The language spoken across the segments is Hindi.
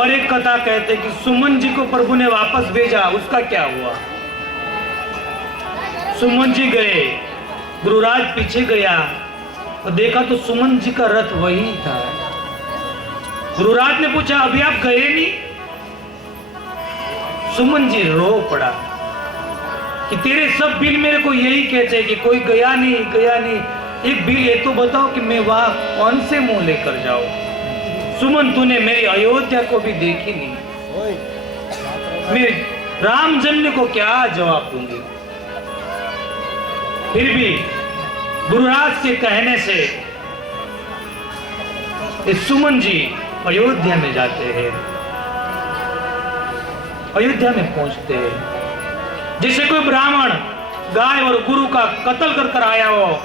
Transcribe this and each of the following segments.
और एक कथा कहते कि सुमन जी को प्रभु ने वापस भेजा, उसका क्या हुआ? सुमन जी गए, गुरुराज पीछे गया और देखा तो सुमन जी का रथ वही था। गुरुराज ने पूछा अभी आप गए नहीं? सुमन जी रो पड़ा कि तेरे सब बिल मेरे को यही कहते हैं कि कोई गया नहीं, गया नहीं। एक बिल ये तो बताओ कि मैं वहां कौन से मुंह लेकर जाऊं? सुमन तूने मेरी अयोध्या को भी देखी नहीं, मैं राम जन्म को क्या जवाब दूंगी? फिर भी गुरुराज के कहने से इस सुमन जी अयोध्या में जाते हैं। अयोध्या में पहुंचते हैं जैसे कोई ब्राह्मण गाय और गुरु का कत्ल कर आया हो,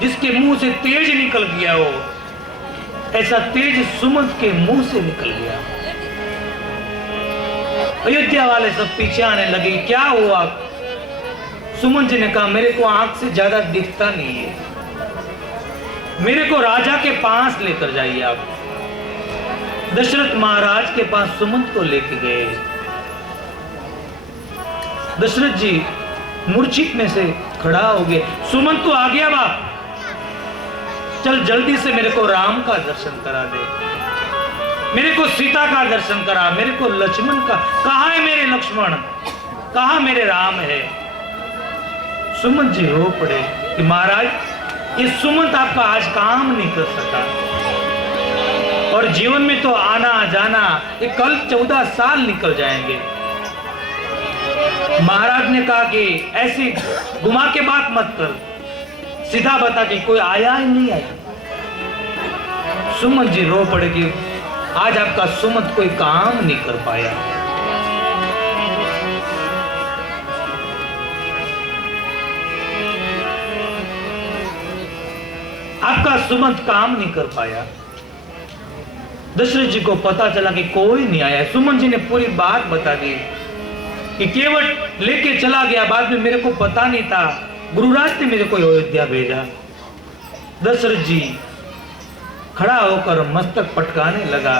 जिसके मुंह से तेज निकल गया हो, ऐसा तेज सुमन के मुंह से निकल गया। अयोध्या वाले सब पीछे आने लगे, क्या हुआ? सुमन जी ने कहा मेरे को आंख से ज्यादा दिखता नहीं है, मेरे को राजा के पास लेकर जाइए आप। दशरथ महाराज के पास सुमंत को लेके गए। दशरथ जी मूर्छित में से खड़ा हो गए। सुमंत तो आ गया बाप, चल जल्दी से मेरे को राम का दर्शन करा दे, मेरे को सीता का दर्शन करा, मेरे को लक्ष्मण का। कहाँ है मेरे लक्ष्मण, कहाँ मेरे राम है? सुमंत जी रो पड़े कि महाराज ये सुमंत आपका आज काम नहीं कर सका, और जीवन में तो आना जाना ये कल 14 साल निकल जाएंगे। महाराज ने कहा कि ऐसी घुमा के बात मत कर, सीधा बता कि कोई आया ही नहीं आया। सुमंत जी रो पड़े कि आज आपका सुमंत कोई काम नहीं कर पाया। आपका सुमंत काम नहीं कर पाया। दशरथ जी को पता चला कि कोई नहीं आया। सुमन जी ने पूरी बात बता दी कि केवल लेके चला गया, बाद में मेरे को पता नहीं था, गुरुराज ने मेरे को अयोध्या भेजा। दशरथ जी खड़ा होकर मस्तक पटकाने लगा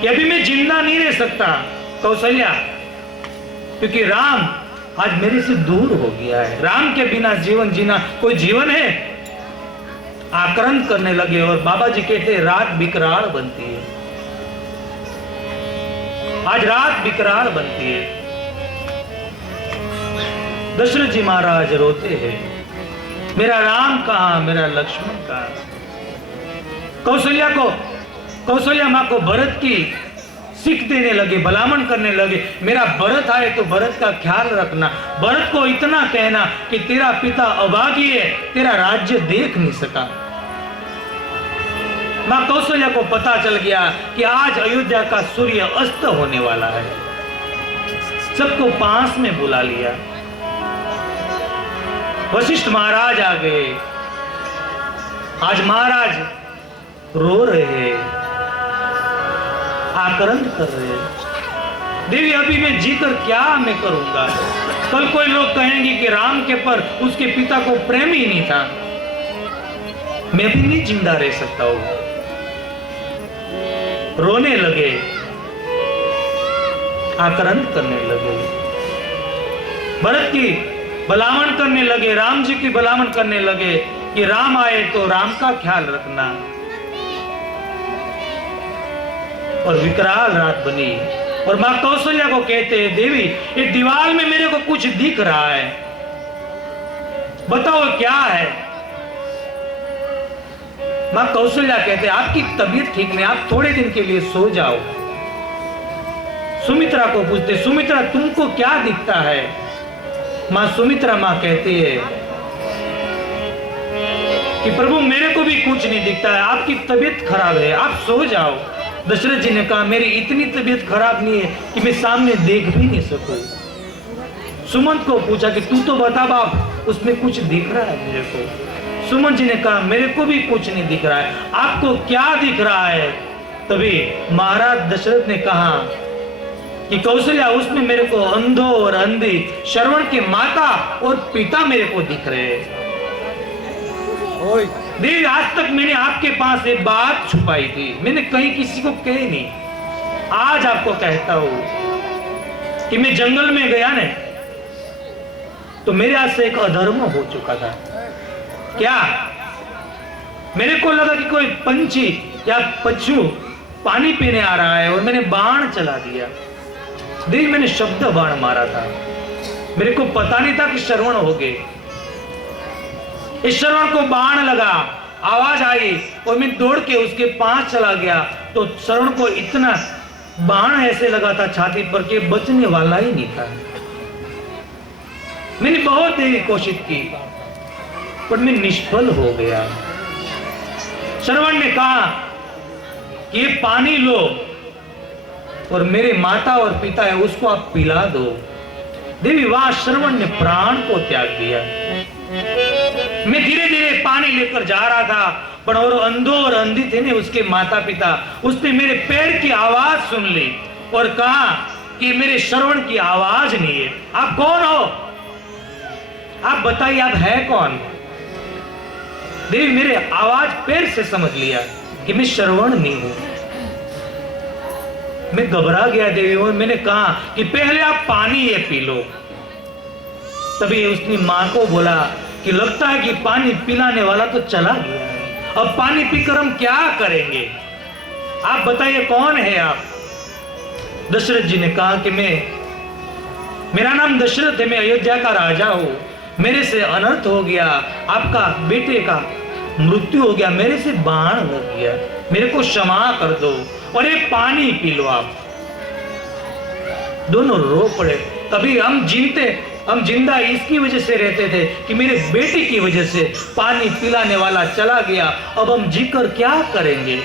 कि अभी मैं जिंदा नहीं रह सकता कौशल्या, क्योंकि राम आज मेरे से दूर हो गया है। राम के बिना जीवन जीना कोई जीवन है? आक्रंद करने लगे और बाबा जी कहते रात बिकराल बनती है, आज रात बिकराल बनती है। दशरथ जी महाराज रोते हैं, मेरा राम कहां, मेरा लक्ष्मण कहां? कौशल्या मां को भरत की सीख देने लगे, भलामण करने लगे, मेरा भरत आए तो भरत का ख्याल रखना। भरत को इतना कहना कि तेरा पिता अभागी है, तेरा राज्य देख नहीं सका। मां कौशल्या को पता चल गया कि आज अयोध्या का सूर्य अस्त होने वाला है। सबको पास में बुला लिया। वशिष्ठ महाराज आ गए। आज महाराज रो रहे हैं, आक्रंद कर रहे हैं। देवी अभी मैं जीकर क्या मैं करूंगा? कल कोई लोग कहेंगे कि राम के पर उसके पिता को प्रेम ही नहीं था, मैं भी नहीं जिंदा रह सकता हूं। रोने लगे, आक्रंद करने लगे, भरत की भलामण करने लगे, राम जी की भलामण करने लगे कि राम आए तो राम का ख्याल रखना। और विकराल रात बनी और मां कौशल्या को कहते हैं देवी ये दीवार में मेरे को कुछ दिख रहा है, बताओ क्या है? मां कौशल्या कहते हैं आपकी तबीयत ठीक नहीं, आप थोड़े दिन के लिए सो जाओ। सुमित्रा को पूछते सुमित्रा तुमको क्या दिखता है? मां सुमित्रा मां कहती है कि प्रभु मेरे को भी कुछ नहीं दिखता है, आपकी तबीयत खराब है, आप सो जाओ। दशरथ जी ने कहा मेरी इतनी तबीयत खराब नहीं है कि मैं सामने देख भी नहीं सकूं। सुमंत को पूछा कि तू तो बता बाप, उसमें कुछ दिख रहा है मेरे को? सुमन जी ने कहा मेरे को भी कुछ नहीं दिख रहा है, आपको क्या दिख रहा है? तभी महाराज दशरथ ने कहा कि कौशल्या उसमें मेरे को अंधो और अंधी, श्रवण के माता और पिता मेरे को दिख रहे हैं। देवी आज तक मैंने आपके पास एक बात छुपाई थी, मैंने कहीं किसी को कही नहीं, आज आपको कहता हूं कि मैं जंगल में गया ने तो मेरे हाथ से एक अधर्म हो चुका था। क्या? मेरे को लगा कि कोई पंछी या पशु पानी पीने आ रहा है और मैंने बाण चला दिया। देख, मैंने शब्द बाण मारा था। मेरे को पता नहीं था कि श्रवण हो गए। इस श्रवण को बाण लगा, आवाज आई और मैं दौड़ के उसके पास चला गया तो श्रवण को इतना बाण ऐसे लगा था छाती पर के बचने वाला ही नहीं था। मैंने बहुत देर कोशिश की पर मैं निष्फल हो गया। श्रवण ने कहा कि ये पानी लो और मेरे माता और पिता है उसको आप पिला दो। देवी, वहां श्रवण ने प्राण को त्याग दिया। मैं धीरे धीरे पानी लेकर जा रहा था पर और अंधो और अंधी थे ने उसके माता पिता, उसने मेरे पैर की आवाज सुन ली और कहा कि मेरे श्रवण की आवाज नहीं है। आप कौन हो? आप बताइए, आप है कौन? देवी, मेरे आवाज पैर से समझ लिया कि मैं श्रवण नहीं हूं। मैं घबरा गया देवी और मैंने कहा कि पहले आप पानी ये पी लो। तभी उसने मां को बोला कि लगता है कि पानी पिलाने वाला तो चला गया है, अब पानी पीकर हम क्या करेंगे? आप बताइए कौन है आप? दशरथ जी ने कहा कि मेरा नाम दशरथ है, मैं अयोध्या का राजा हूं। मेरे से अनर्थ हो गया, आपका बेटे का मृत्यु हो गया, मेरे से बाण लग गया, मेरे को क्षमा कर दो और ये पानी पी लो आप। दोनों रो पड़े। तभी हम जिंदा इसकी वजह से रहते थे कि मेरे बेटे की वजह से पानी पिलाने वाला चला गया, अब हम जीकर क्या करेंगे?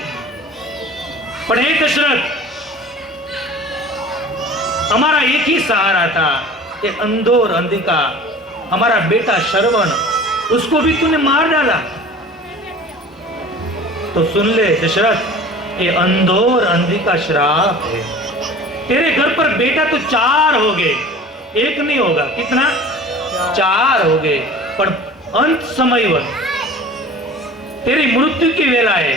पर हे दशरथ, हमारा एक ही सहारा था, एक अंधो और अंधी का हमारा बेटा श्रवण, उसको भी तूने मार डाला। तो सुन ले दशरथ, ये अंधो और अंधी का श्राप है। तेरे घर पर बेटा तो 4 हो गए, एक नहीं होगा। कितना? 4 हो गए। पर अंत समयवत तेरी मृत्यु की वेला है,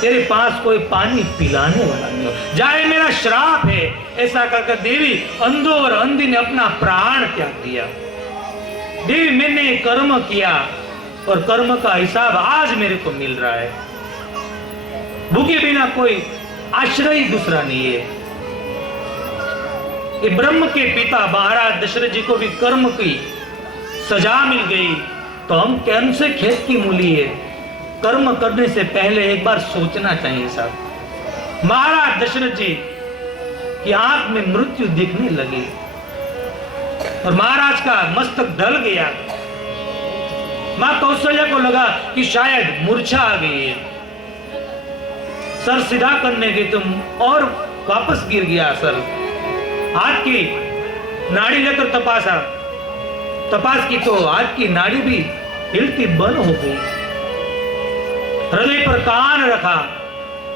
तेरे पास कोई पानी पिलाने वाला नहीं हो, जाए मेरा श्राप है। ऐसा कहकर देवी अंधो और अंधी ने अपना प्राण त्याग दिया। देवी, मैंने कर्म किया और कर्म का हिसाब आज मेरे को मिल रहा है। भूखे बिना कोई आश्रय दूसरा नहीं है। ये ब्रह्म के पिता महाराज दशरथ जी को भी कर्म की सजा मिल गई तो हम कौन से खेत की मूली है? कर्म करने से पहले एक बार सोचना चाहिए साहब। महाराज दशरथ जी की आंख में मृत्यु दिखने लगी और महाराज का मस्तक ढल गया। मां कौशल्या को लगा कि शायद मूर्छा आ गई है। सर सीधा करने गई तो और वापस गिर गया सर। हाथ की नाड़ी लेकर तपास की तो हाथ की नाड़ी भी हिलती बंद हो गई। हृदय पर कान रखा,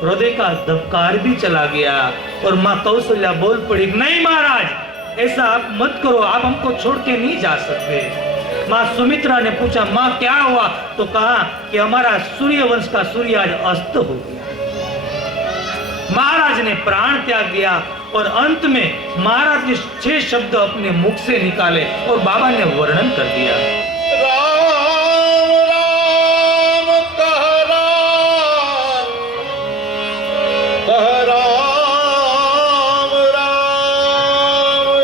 हृदय का धबकार भी चला गया और मां कौशल्या बोल पड़ी, नहीं महाराज, ऐसा आप मत करो, आप हमको छोड़ के नहीं जा सकते। मां सुमित्रा ने पूछा, मां क्या हुआ? तो कहा कि हमारा सूर्यवंश का सूर्य आज अस्त हो गया। महाराज ने प्राण त्याग दिया और अंत में महाराज ने 6 शब्द अपने मुख से निकाले और बाबा ने वर्णन कर दिया। राम राम कह राम, कह राम राम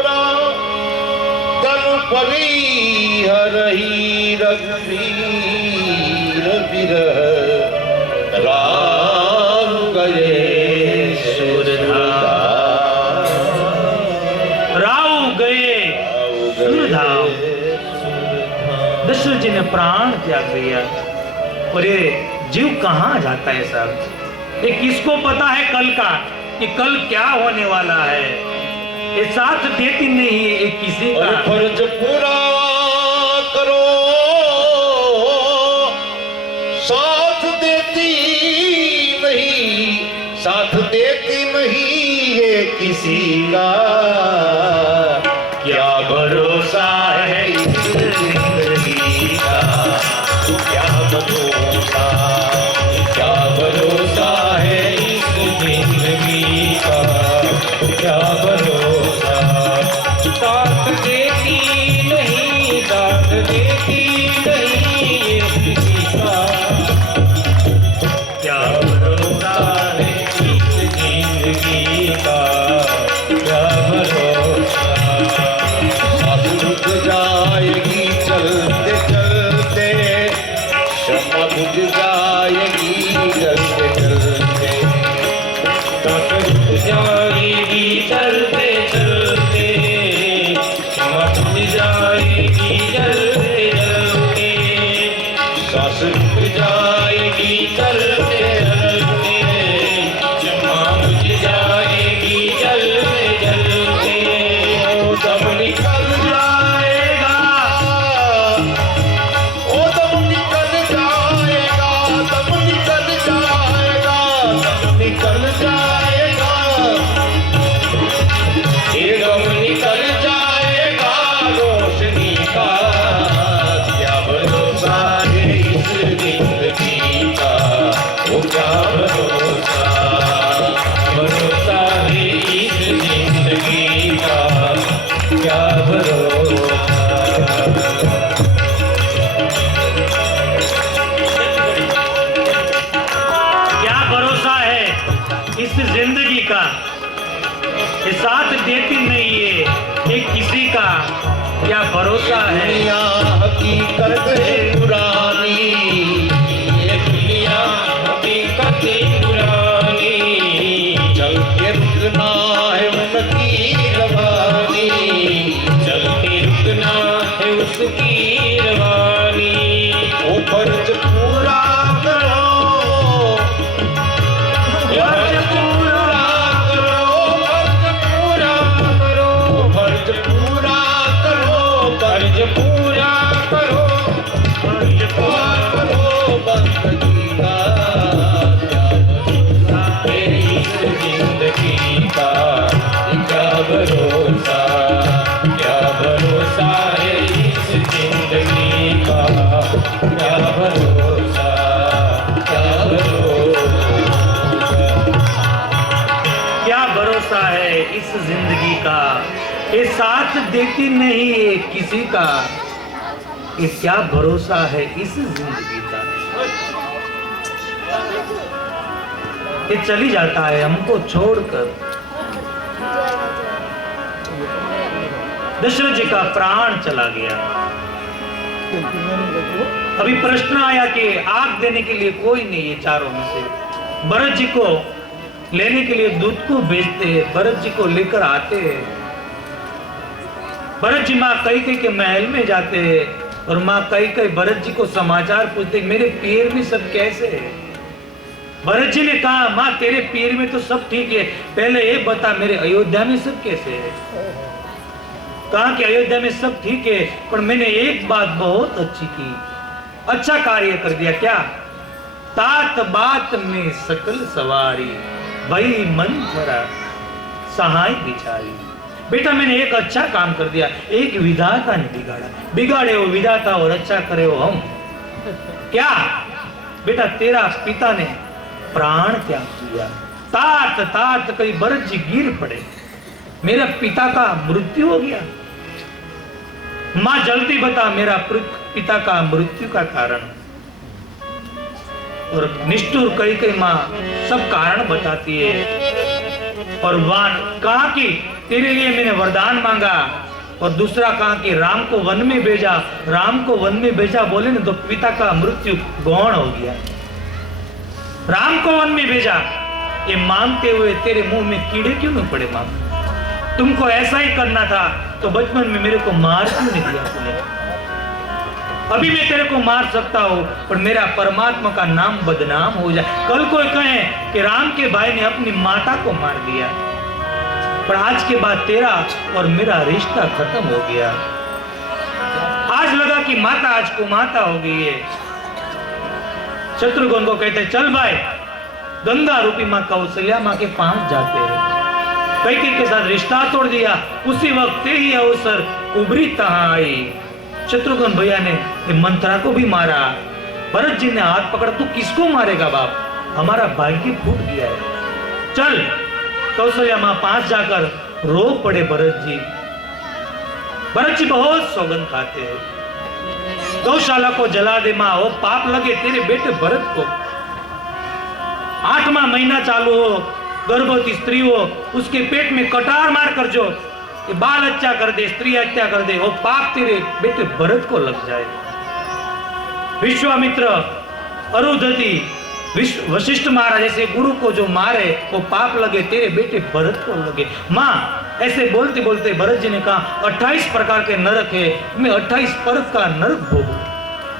राम, तनु परिहरहि रघुवीर विरह, राम गए दशरथ जी ने प्राण त्याग दिया और ये जीव कहां जाता है साहब? ये किसको पता है कल का कि कल क्या होने वाला है? ये साथ देती नहीं है ये किसी का। फर्ज पूरा करो, साथ देती नहीं, साथ देती नहीं है किसी का, क्या भरोसा है जिंदगी का, क्या भरोसा है इस जिंदगी क्या भरोसा। क्या भरोसा है इस जिंदगी का, ये साथ देती नहीं है ये किसी का, क्या भरोसा है। दुनिया हकीकत है पुरानी, ये दुनिया हकीकत है पुरानी, चल के रुकना है उनकी रवानी, चल के रुकना है उसकी रवानी। वो फर्ज पूरा करो, फर्ज पूरा करो, फर्ज पूरा करो, फर्ज पूरा करो, फर्ज पूरा करो, फर्ज पूरा करो बंदगी का। क्या भरोसा है इस जिंदगी का, क्या भरोसा, क्या भरोसा, क्या भरोसा। क्या भरोसा है इस जिंदगी का, ये साथ देती नहीं है किसी का, ये क्या भरोसा है इस जिंदगी का। ये चली जाता है हमको छोड़कर। दशरथ जी का प्राण चला गया। अभी प्रश्न आया कि आग देने के लिए कोई नहीं है चारों में से। भरत जी को लेने के लिए दूत को भेजते हैं, भरत जी को लेकर आते हैं। भरत जी माँ कैकेयी के महल में जाते हैं और माँ कैकेयी भरत जी को समाचार पूछते, मेरे पीर में सब कैसे है। भरत जी ने कहा, माँ तेरे पीर में तो सब ठीक है, पहले ये बता मेरे अयोध्या में सब कैसे है। कहा कि अयोध्या में सब ठीक है, पर मैंने एक बात बहुत अच्छी की, अच्छा कार्य कर दिया। क्या? तात बात में सकल सवारी, भई मन भरा सहाय बिचारी। बेटा मैंने एक अच्छा काम कर दिया, एक विधाता ने बिगाड़ा, बिगाड़े वो विधाता और अच्छा करे वो हम। क्या? बेटा तेरा पिता ने प्राण त्याग किया, तात तात कई भरत जी गिर पड़े, मेरा पिता का मृत्यु हो गया। मां जल्दी बता मेरा पिता का मृत्यु का कारण। और निष्ठुर कई मां सब कारण बताती है। और वान कहा कि तेरे लिए मैंने वरदान मांगा, और दूसरा कहा कि राम को वन में भेजा, राम को वन में भेजा बोले ना तो पिता का मृत्यु गौण हो गया। राम को वन में भेजा ये मांगते हुए तेरे मुंह में कीड़े क्यों नहीं पड़े। मां तुमको ऐसा ही करना था तो बचपन में मेरे को मार क्यों नहीं दिया तूने। अभी मैं तेरे को मार सकता हूं पर मेरा परमात्मा का नाम बदनाम हो जाए। कल कोई कहे कि राम के भाई ने अपनी माता को मार दिया, पर आज के बाद तेरा और मेरा रिश्ता खत्म हो गया। आज लगा कि माता आज को माता हो गई है। शत्रुघ्न को कहते चल भाई गंगा रूपी माँ कौशल्या माँ के पास जाते हैं। कैकेयी के साथ रिश्ता तोड़ दिया। उसी वक्त ही अवसर कुबरी तहां आई। शत्रुघ्न भैया ने मंथरा को भी मारा। भरत जी ने हाथ पकड़ा, तू किसको मारेगा बाप, हमारा भाग्य फूट गया है। चल कौशल्या माँ पास जाकर रो पड़े भरत जी। भरत जी बहुत सौगंध खाते हैं, गौशाला को जला दे माँ, वो पाप लगे तेरे बेटे भरत को। 8वां महीना चालू हो, गर्भवती स्त्री हो, उसके पेट में कटार मार कर जो ये बाल हत्या कर दे, स्त्री हत्या कर दे, वो पाप तेरे बेटे भरत को लग जाए। विश्वामित्र, अरुंधति, वशिष्ठ महाराज जैसे गुरु को जो मारे वो पाप लगे तेरे बेटे भरत को लगे। माँ ऐसे बोलते बोलते भरत जी ने कहा 28 प्रकार के नरक है, मैं 28 परक का नरक भोगूं।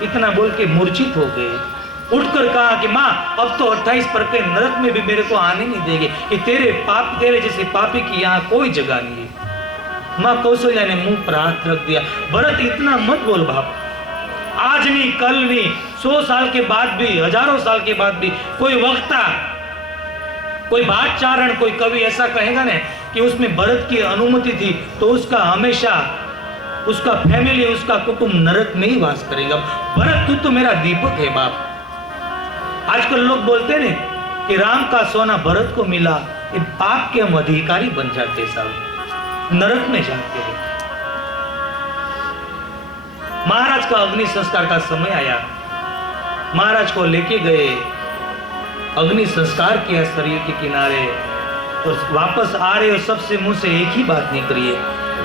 इतना बोल के मूर्छित हो गए। उठकर कहा कि माँ अब तो 28 परक के नरक में भी मेरे को आने नहीं देंगे, कि तेरे पाप तेरे जैसे पापी की यहाँ कोई जगह नहीं है। माँ कौशल्या ने मुंह पर हाथ रख दिया, भरत इतना मत बोल बाप, आज नहीं कल नहीं 100 साल के बाद भी, हजारों साल के बाद भी कोई वक्ता, कोई बातचारण, कोई कवि ऐसा कहेगा ना कि उसमें भरत की अनुमति थी तो उसका हमेशा उसका फैमिली, उसका कुटुंब नरक में ही वास करेगा। भरत तू तो मेरा दीपक है बाप। आजकल लोग बोलते ने कि राम का सोना भरत को मिला, ये पाप के हम अधिकारी बन जाते, साहब नरक में जाते हैं। महाराज का अग्नि संस्कार का समय आया। महाराज को लेके गए, अग्नि संस्कार किया शरीर के किनारे, और वापस आ रहे हो सबसे मुंह से एक ही बात निकली है,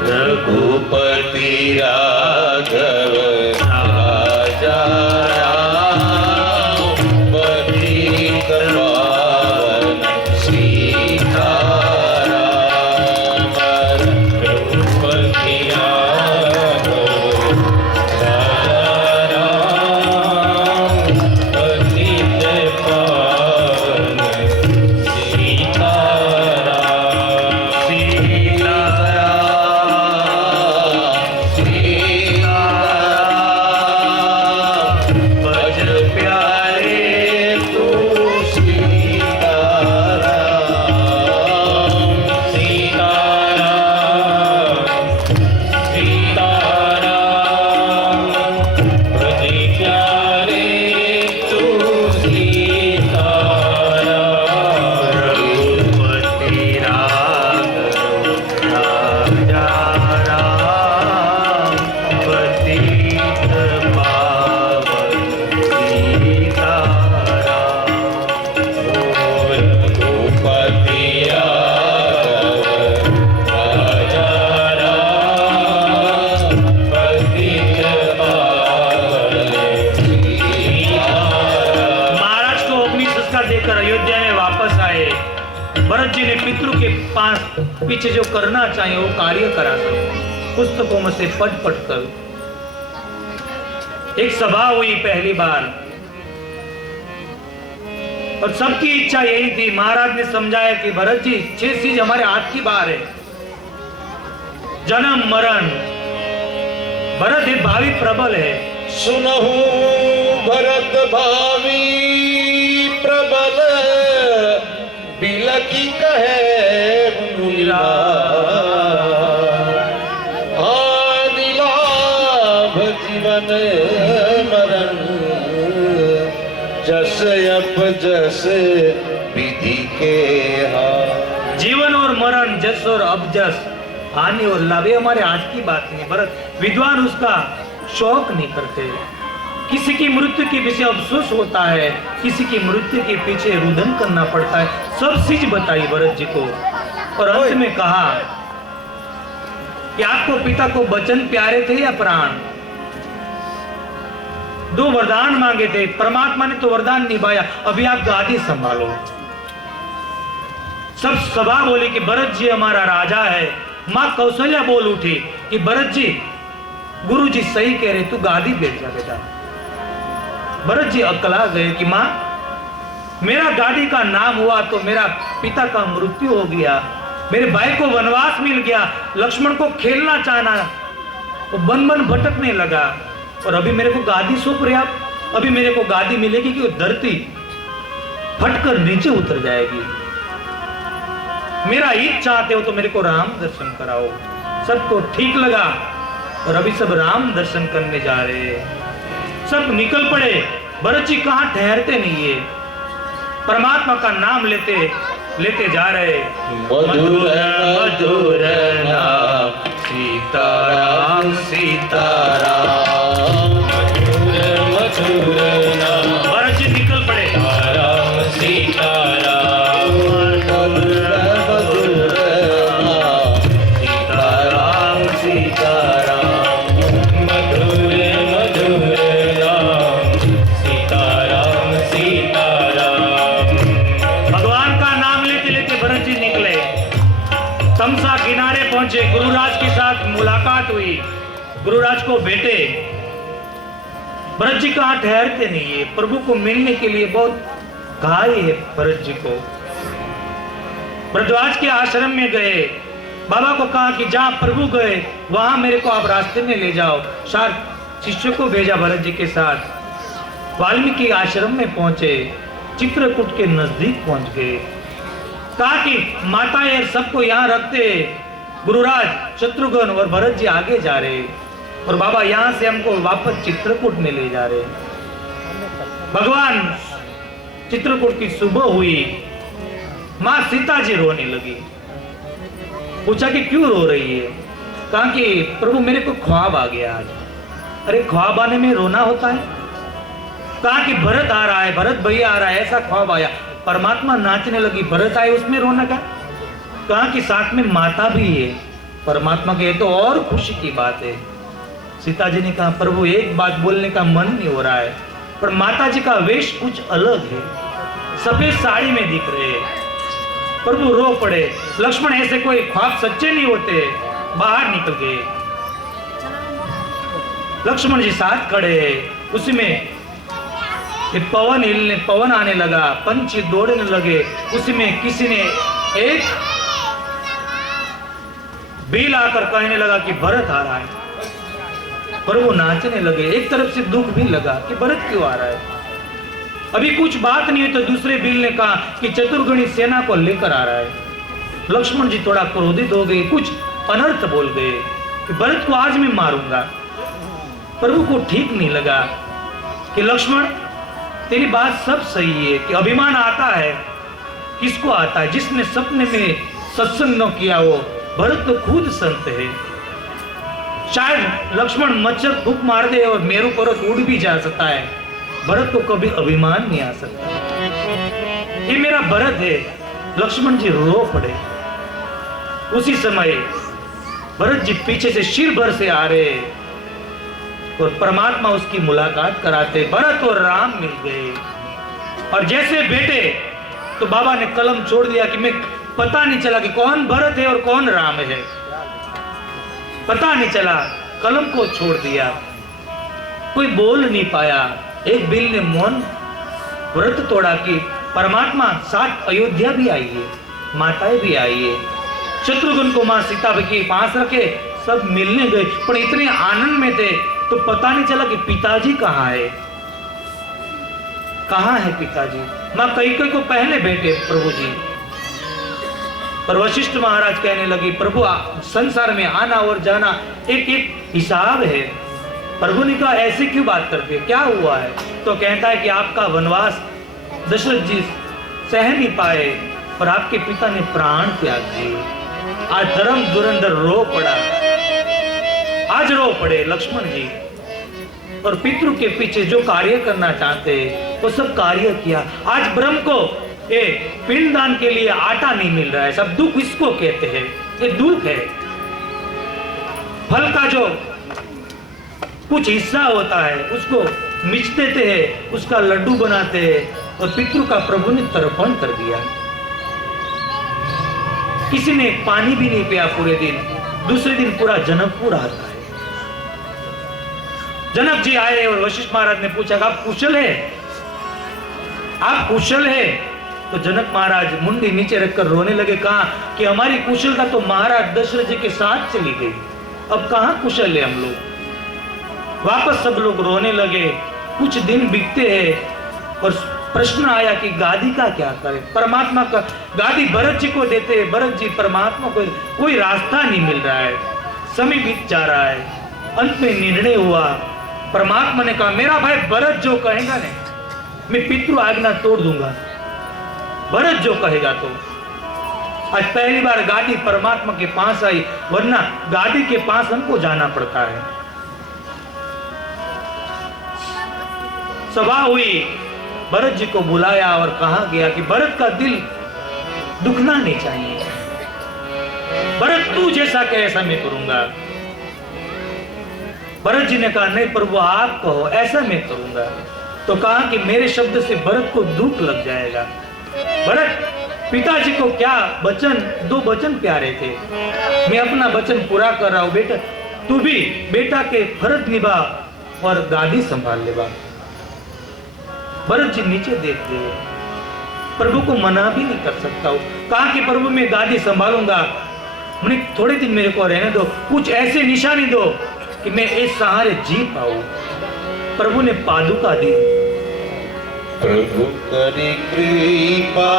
रघुपति राघव राजा राम पतित पावन सीताराम। रघुपति राघव राजा राम पतित पावन सीताराम। भरत जी ने पितृ के पास पीछे जो करना चाहिए वो कार्य करा सके। पुस्तकों में से पढ़ कर एक सभा हुई पहली बार, और सबकी इच्छा यही थी। महाराज ने समझाया कि भरत जी 6 चीज हमारे हाथ की बाहर है, जन्म मरण। भरत ये भावी प्रबल है, सुनहु भरत भावी प्रबल बिलकी कहे मुनिरा। आदि लाभ जीवन मरण जस अप जस विधि के हा। जीवन और मरण, जस और अपजस, हानि और लाभ, ये हमारे हाथ की बात नहीं। भरत विद्वान उसका शौक नहीं करते। किसी की मृत्यु के पीछे अफसोस होता है, किसी की मृत्यु के पीछे रुदन करना पड़ता है। सब चीज बताई भरत जी को, और अंत में कहा कि आपको पिता को वचन प्यारे थे या प्राण? 2 वरदान मांगे थे, परमात्मा ने तो वरदान निभाया, अभी आप गादी संभालो। सब सभा बोली कि भरत जी हमारा राजा है। मां कौशल्या बोल उठी कि भरत जी, गुरु जी सही कह रहे, तू गादी बैठ जा बेटा। भरत जी अकला गए कि मां, मेरा गादी का नाम हुआ तो मेरा पिता का मृत्यु हो गया, मेरे भाई को वनवास मिल गया, लक्ष्मण को खेलना चाहना, वो बन बन भटकने लगा, और अभी मेरे को गादी सौंप रहे आप। अभी मेरे को गादी मिलेगी कि धरती फटकर नीचे उतर जाएगी। मेरा हित चाहते हो तो मेरे को राम दर्शन कराओ। सबको ठीक लगा, और अभी सब राम दर्शन करने जा रहे हैं। सब निकल पड़े। भरत जी कहां ठहरते नहीं है, परमात्मा का नाम लेते लेते जा रहे। मधुर मधुर नाम सीताराम सीताराम। मधुर मधुर नाम। भरत जी निकल पड़े। राम सीताराम। मधुर मधुर नाम सीताराम सीताराम। मधुर मधुर नाम सीताराम सीताराम। भगवान का नाम लेते लेते भरत जी निकले, तमसा किनारे पहुंचे। गुरुराज के साथ मुलाकात हुई, गुरुराज को भेटे। भरत जी कहां ठहरते नहीं है, प्रभु को मिलने के लिए बहुत घाई है भरत जी को। भरद्वाज के आश्रम में गए, बाबा को कहा कि जहां प्रभु गए वहां मेरे को आप रास्ते में ले जाओ। 4 शिष्यों को भेजा भरत जी के साथ। वाल्मीकि आश्रम में पहुंचे, चित्रकूट के नजदीक पहुंच गए। कहा कि माताएं सबको यहाँ रखते, गुरुराज, शत्रुघ्न और भरत जी आगे जा रहे, और बाबा यहाँ से हमको वापस चित्रकूट में ले जा रहे। भगवान चित्रकूट की सुबह हुई, माँ सीता जी रोने लगी। पूछा कि क्यों रो रही है? कहा कि प्रभु मेरे को ख्वाब आ गया आज। अरे ख्वाब आने में रोना होता है? कहा कि भरत आ रहा है, भरत भैया आ रहा है, ऐसा ख्वाब आया। परमात्मा नाचने लगी, भरत आए उसमें रोना क्या? कहा कि साथ में माता भी है। परमात्मा के तो और खुशी की बात है। सीता जी ने कहा प्रभु एक बात बोलने का मन नहीं हो रहा है, पर माता जी का वेश कुछ अलग है, सफेद साड़ी में दिख रहे हैं। प्रभु रो पड़े। लक्ष्मण ऐसे कोई ख्वाब सच्चे नहीं होते, बाहर निकल गए। लक्ष्मण जी साथ खड़े, उसी में पवन आने लगा, पंछी दौड़ने लगे। उसी में किसी ने एक बील आकर कहने लगा कि भरत आ रहा है। प्रभु नाचने लगे। एक तरफ से दुख भी लगा कि भरत क्यों आ रहा है। अभी कुछ बात नहीं है तो दूसरे बील ने कहा कि चतुर्गणी सेना को लेकर आ रहा है। लक्ष्मण जी थोड़ा क्रोधित हो गए, कुछ अनर्थ बोल गए कि भरत को आज मैं मारूंगा। प्रभु को ठीक नहीं लगा कि लक्ष्मण तेरी बात सब सही है कि अभिमान आता है, किसको आता है? जिसने सपने में सत्संग न किया हो। भरत तो खुद संत है। शायद लक्ष्मण मच्छर फूंक मार दे और मेरू पर्वत उड़ भी जा सकता है, भरत को कभी अभिमान नहीं आ सकता। ये मेरा भरत है। लक्ष्मण जी रो पड़े। उसी समय भरत जी पीछे से शिर भर से आ रहे और परमात्मा उसकी मुलाकात कराते। भरत और राम मिल गए और जैसे बेटे तो बाबा ने कलम छोड़ दिया कि मैं पता नहीं चला कि कौन भरत है और कौन राम है, पता नहीं चला, कलम को छोड़ दिया। कोई बोल नहीं पाया। एक बिल ने मौन व्रत तोड़ा कि परमात्मा साथ अयोध्या भी आई है, माताएं भी आई है। शत्रुघ्न को मां सीता के पास रखे, सब मिलने गए, पर इतने आनंद में थे तो पता नहीं चला कि पिताजी कहाँ है। कहाँ है पिताजी? मां कैकेयी को पहले बैठे प्रभु जी, पर वशिष्ठ महाराज कहने लगी प्रभु संसार में आना और जाना एक एक हिसाब है। प्रभु ने कहा ऐसे क्यों बात करते, क्या हुआ है? तो कहता है कि आपका वनवास दशरथ जी सह नहीं पाए और आपके पिता ने प्राण त्याग दिए। आज धर्म धुरंधर रो पड़ा, आज रो पड़े लक्ष्मण जी। और पितृ के पीछे जो कार्य करना चाहते वो सब कार्य किया। आज ब्रह्म को पिंडदान के लिए आटा नहीं मिल रहा है, सब दुख इसको कहते हैं। ये दुख है। फल का जो कुछ हिस्सा होता है उसको मिच देते हैं, उसका लड्डू बनाते हैं और पितृ का प्रभु ने तर्पण कर दिया। किसी ने पानी भी नहीं पिया पूरे दिन। दूसरे दिन पूरा जनकपुर आता है। जनक जी आए और वशिष्ठ महाराज ने पूछा आप कुशल है? आप कुशल है? तो जनक महाराज मुंडी नीचे रखकर रोने लगे। कहा कि हमारी कुशलता तो महाराज दशरथ जी के साथ चली गई, अब कहां कुशल है हम लोग। वापस सब लोग रोने लगे। कुछ दिन बीतते हैं और प्रश्न आया कि गादी का क्या करें। परमात्मा का गादी भरत जी को देते, भरत जी परमात्मा को, कोई रास्ता नहीं मिल रहा है। समय बीत जा रहा है। अंत में निर्णय हुआ। परमात्मा ने कहा मेरा भाई भरत जो कहेगा ना मैं पितृ आज्ञा तोड़ दूंगा, भरत जो कहेगा। तो आज पहली बार गादी परमात्मा के पास आई, वरना गादी के पास हमको जाना पड़ता है। सभा हुई, भरत जी को बुलाया और कहा गया कि भरत का दिल दुखना नहीं चाहिए। भरत तू जैसा कहे ऐसा मैं करूंगा। भरत जी ने कहा नहीं प्रभु आप कहो, ऐसा मैं करूंगा। तो कहा कि मेरे शब्द से भरत को दुख लग जाएगा। भरत पिताजी को क्या वचन, दो वचन प्यारे थे, मैं अपना वचन पूरा कर रहा हूं। बेटा तू भी बेटा के फर्ज निभा और गादी संभाल लेगा। भरत जी नीचे देख गए, प्रभु को मना भी नहीं कर सकता हूं। कहा कि प्रभु मैं गादी संभालूंगा, थोड़े दिन मेरे को रहने दो, कुछ ऐसे निशानी दो कि मैं इस सहारे जी पाऊं। प्रभु ने पादुका दी। प्रभु करी कृपा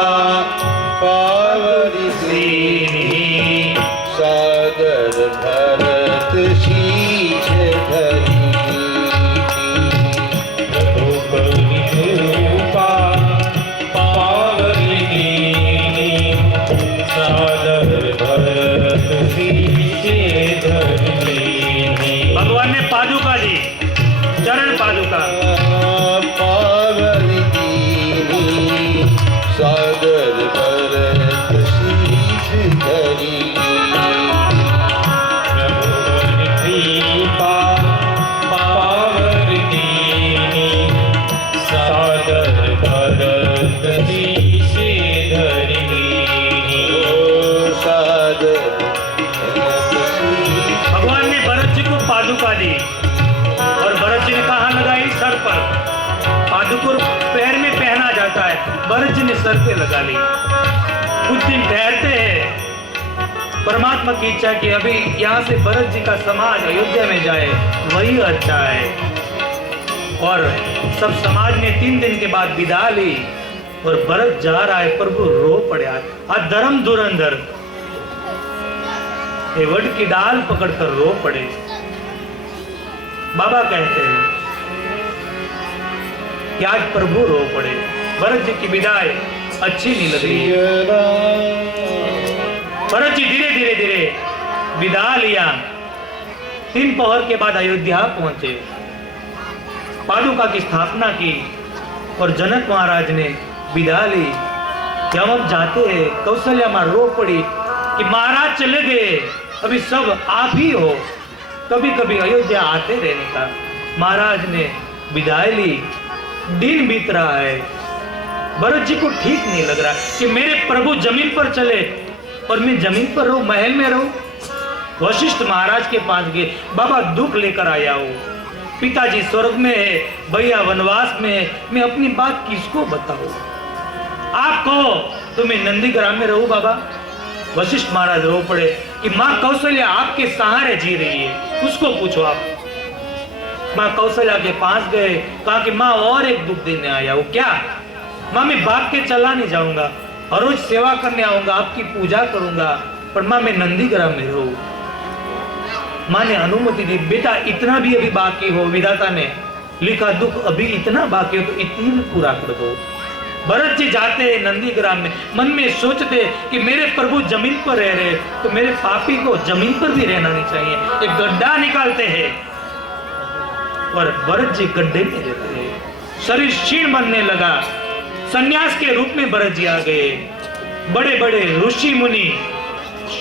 पावरी दीनी, सागर भरत शीश धरी। प्रभु करी कृपा पावरी दीनी, सागर भरत शीश धरी। भगवान ने पादुका दी। पादुका दी और भरत जी ने कहा लगाई सर पर। पादुका पैर में पहना जाता है, भरत जी ने सर पे लगा ली। कुछ दिन ठहरते हैं, परमात्मा की इच्छा कि अभी यहाँ से भरत जी का समाज अयोध्या में जाए, वही अच्छा है। और सब समाज ने 3 दिन के बाद विदा ली और भरत जा रहा है, प्रभु रो पड़ा। अधर्म धुरंधर ये वट की डाल पकड़कर रो पड़े। बाबा कहते हैं कि आज प्रभु रो पड़े, भरत जी की विदाई अच्छी नहीं लग रही। भरत जी धीरे धीरे धीरे विदा लिया। 3 पहर के बाद अयोध्या पहुंचे, पादुका की स्थापना की और जनक महाराज ने विदा ली। जब हम जाते हैं, कौशल्या मां रो पड़ी कि महाराज चले गए, अभी सब आप ही हो, कभी कभी अयोध्या आते रहने का। महाराज ने विदाई ली। दिन बीत रहा है, भरत जी को ठीक नहीं लग रहा कि मेरे प्रभु जमीन पर चले और मैं जमीन पर रहूं, महल में रहूं। वशिष्ठ महाराज के पास गए, बाबा दुख लेकर आया हूं, पिताजी स्वर्ग में है, भैया वनवास में है, मैं अपनी बात किसको बताऊं? आप कहो तो मैं नंदीग्राम में रहूं बाबा। वशिष्ठ महाराज रो पड़े कि माँ कौशल्या आपके सहारे जी रही है, उसको पूछो आप। माँ कौशल्या के पास गए, कहा कि माँ और एक दुख देने आया हूं। क्या? माँ मैं भाग के चला नहीं जाऊंगा, हर रोज सेवा करने आऊंगा, आपकी पूजा करूंगा, पर माँ मैं नंदीग्राम में रहूं। माँ ने अनुमति दी। बेटा इतना भी अभी बाकी हो, विधाता ने लिखा दुख अभी इतना बाकी हो तो इतनी पूरा कर दो। भरत जी जाते हैं नंदीग्राम में, मन में सोचते कि मेरे प्रभु जमीन पर रह रहे तो मेरे पापी को जमीन पर भी रहना नहीं चाहिए। एक गड्ढा निकालते हैं और भरत जी गड्ढे में रहते हैं। शरीर क्षीण बनने लगा, सन्यास के रूप में भरत जी आ गए। बड़े बड़े ऋषि मुनि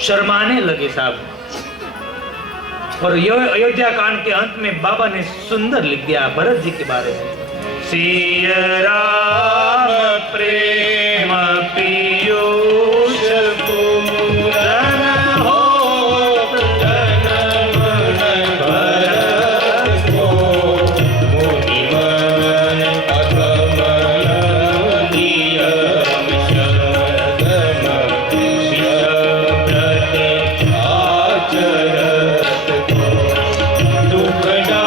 शर्माने लगे साहब। और अयोध्या कांड के अंत में बाबा ने सुंदर लिख दिया भरत जी के बारे में। सिय राम प्रेम पीयूष पूरन होत जन्म भरत को, मुनिमन अकमल नियम शरदम शिशव्रत आचरत को, दुखदा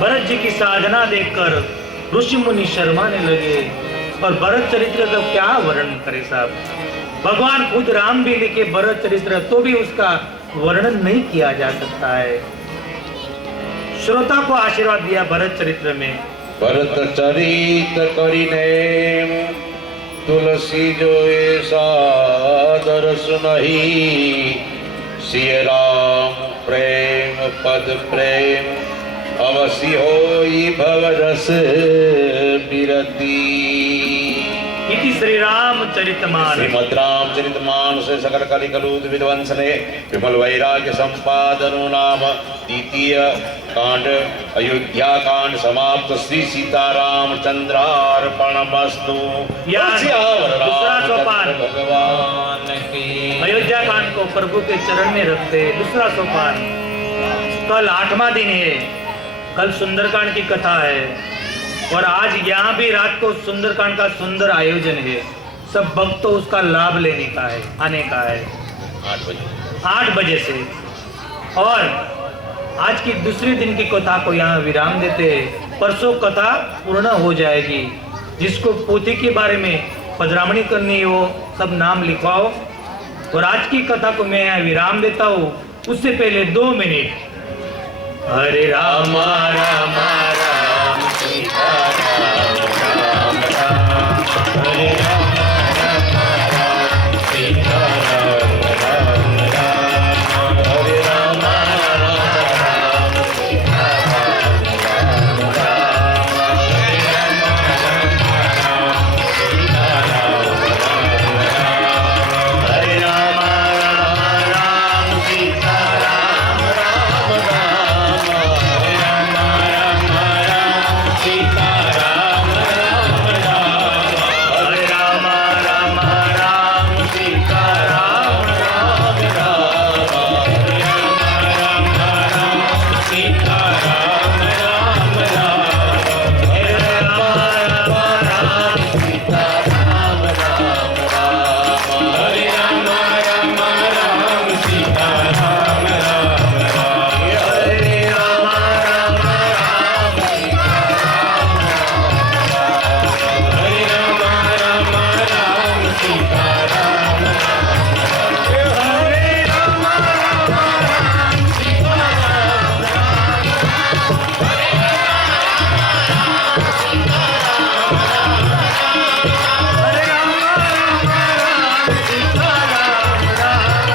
भरत जी की साधना देखकर ऋषि मुनि शर्माने लगे। और भरत चरित्र का क्या वर्णन करे साहब, भगवान खुद राम भी लिखे भरत चरित्र तो भी उसका वर्णन नहीं किया जा सकता है। श्रोता को आशीर्वाद दिया भरत चरित्र में भरत चरित करिने तुलसी जो ऐसा दरस नहीं सिय राम प्रेम पद प्रेम अवश्य होई भवरस बिरती। इति श्री रामचरितमानस श्रीमद् रामचरितमानस सकल कलिकलूत विध्वंसने विमल वैराग्य संपादनो नाम द्वितीय कांड अयोध्या कांड समाप्त। श्री सीतारामचंद्रार्पणमस्तु। दूसरा सोपान भगवान की। अयोध्या कांड को प्रभु के चरण में रखते दूसरा सोपान। कल 8वां दिन है, कल सुंदरकांड की कथा है और आज यहाँ भी रात को सुंदरकांड का सुंदर आयोजन है। सब भक्त तो उसका लाभ लेने का है, आने का है 8 बजे से। और आज की दूसरे दिन की कथा को यहाँ विराम देते हैं। परसों कथा पूर्ण हो जाएगी। जिसको पोथी के बारे में पधरामणी करनी हो सब नाम लिखवाओ। और आज की कथा को मैं यहाँ विराम देता हूँ। उससे पहले 2 मिनट हरे राम राम राम सीता राम राम राम हरे राम राम राम सीता राम राम राम हरे राम राम राम सीता राम राम राम हरे राम राम राम सीता राम राम राम हरे राम राम राम सीता राम राम राम सीता राम राम राम हरे राम राम राम सीता राम राम राम हरे राम राम सीता राम राम राम हरे राम राम सीता राम राम राम हरे राम राम सीता राम राम राम हरे राम हरे राम राम सीता राम हरे राम राम सीता राम हरे राम राम सीता राम राम हरे राम राम सीता राम हरे राम राम सीता राम राम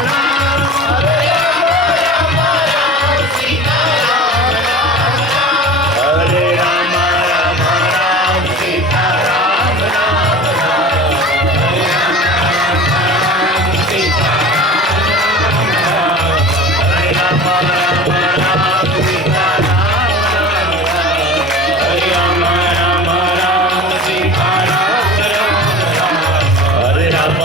हरे राम राम सीता हरे राम राम सीता हरे राम राम सीता हरे राम राम सीता हरे राम राम सीता हरे हरे राम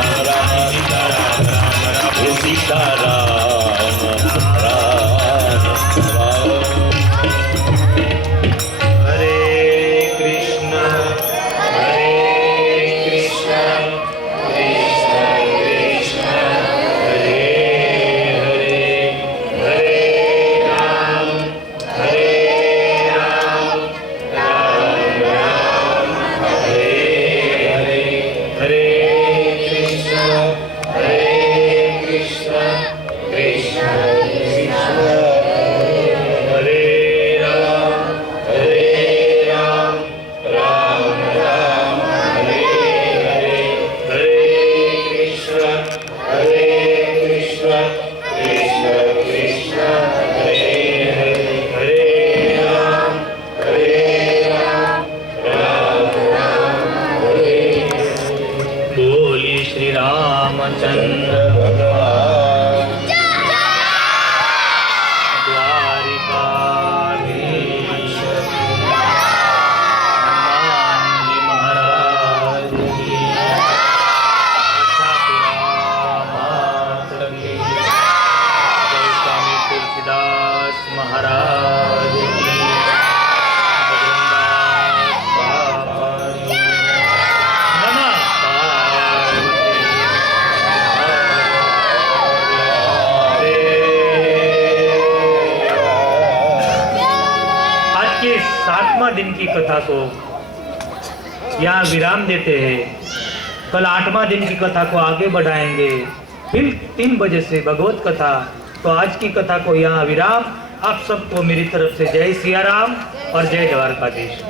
राम सीता हरे सीता राम राम हरे कृष्ण कृष्ण कृष्ण हरे हरे हरे राम राम राम हरे हरे हरे कृष्ण कृष्ण कृष्ण हरे राम राम राम हरे हरे हरे कृष्ण कृष्ण कृष्ण हरे हरे हरे राम राम हरे बोलिए श्री रामचंद्र भगवान की कथा को यहाँ विराम देते हैं। कल 8वां दिन की कथा को आगे बढ़ाएंगे, फिर 3 बजे से भगवत कथा। तो आज की कथा को यहाँ विराम। आप सबको मेरी तरफ से जय सिया राम और जय द्वारकाधीश।